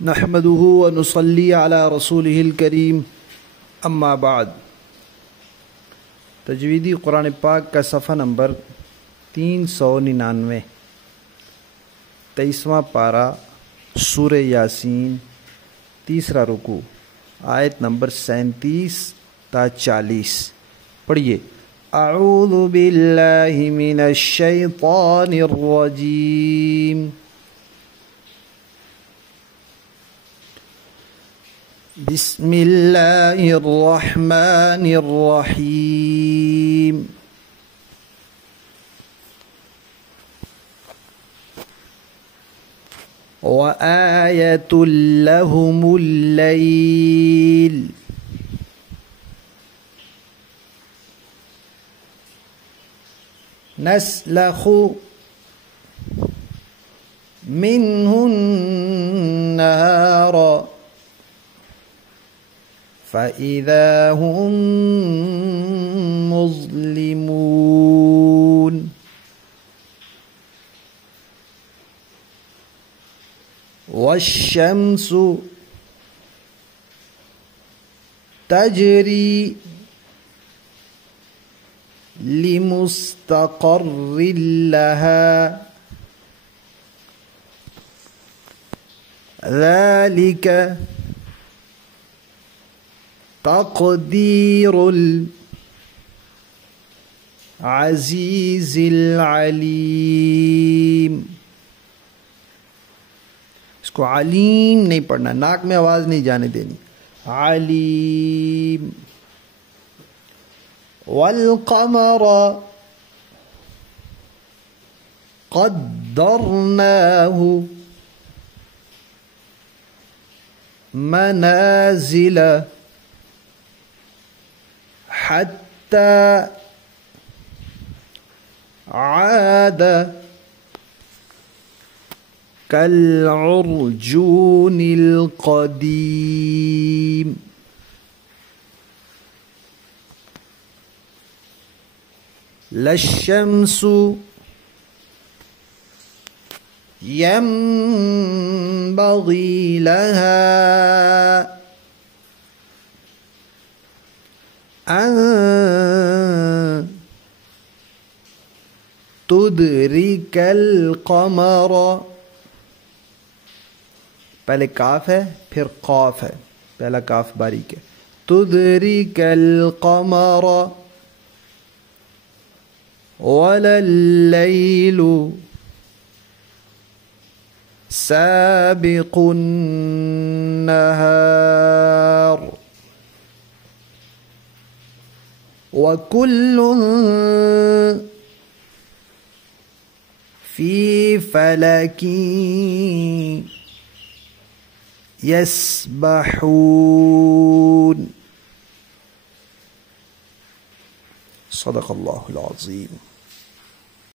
नहमदुहु व नुसल्ली अला रसूलिहिल करीम अम्मा बाद। तजवीदी कुरान पाक का सफ़ा नंबर 399, 23वां पारा, सूरह यासीन, तीसरा रुकू, आयत नंबर 37 ता 40। पढ़िए। अऊज़ु बिल्लाहि मिनश शैतानिर रजीम। बिस्मिल्लाहिर रहमानिर रहीम। व आयतुल लहुमुल लैल नस्लखु मिन्हुन नहार फ़इज़ा हुम मुज़लिमून। वश्शम्सु तजरी लिमुस्तक़र्रिन लहा ज़ालिक तक़दीरुल अज़ीज़िल अलीम। इसको अलीम नहीं पढ़ना, नाक में आवाज़ नहीं जाने देनी। अलीम। वल क़मर क़द्दरनाहु मनाज़िल हत्ता आद कल-उर्जूनिल क़दीम। लश्शम्सु यंबग़ी लहा अन तुदरिकल क़मर। पहले काफ है फिर क़ाफ है, पहला काफ बारीक है। तुदरिकल क़मर वलल्लैलु साबिक़ुन नहार वकुल्लुन फ़ी फ़लकिन यस्बहून। सदक़ल्लाहुल अज़ीम।